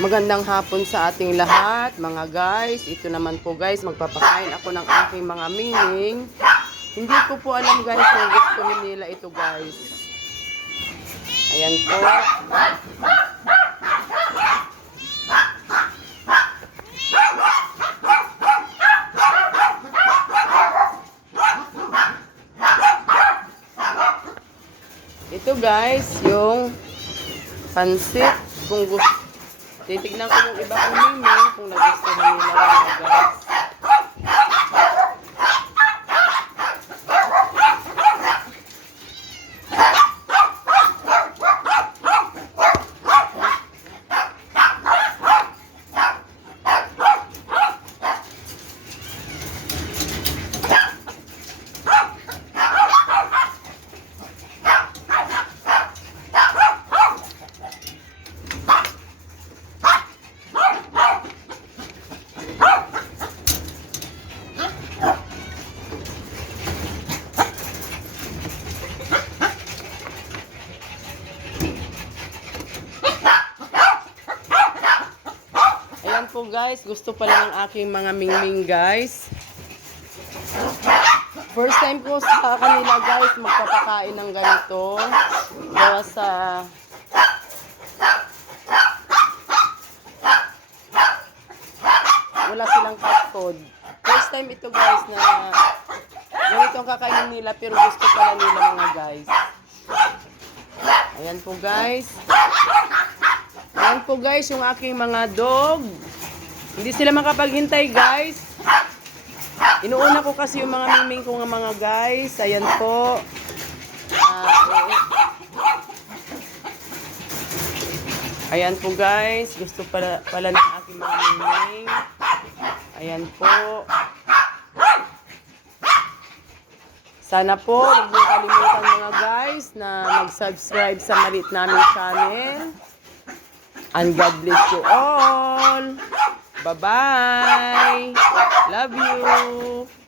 Magandang hapon sa ating lahat, mga guys. Ito naman po guys, magpapakain ako ng aking mga minging. Hindi ko po alam guys kung gusto nila ito guys. Ayan po. Ito guys, yung pansit. Kung gusto, titignan ko yung iba kong minging kung nagustuhan nila po guys, gusto pala ng aking mga mingming guys. First time ko sa kanila guys magpapakain ng ganito. Gawa sa wala silang cat food. First time ito guys na ganito ang kakainin nila pero gusto pala nila mga guys. Ayan po guys. Ayan po guys, yung aking mga dog. Hindi sila makapaghintay guys. Inuuna ko kasi yung mga miming ko nga mga guys. Ayan po. Eh. Ayan po guys. Gusto pala, pala ng aking mga miming. Ayan po. Sana po, huwag niyo kalimutan mga guys na mag-subscribe sa Marit namin channel. And God bless you all. Bye-bye. Love you.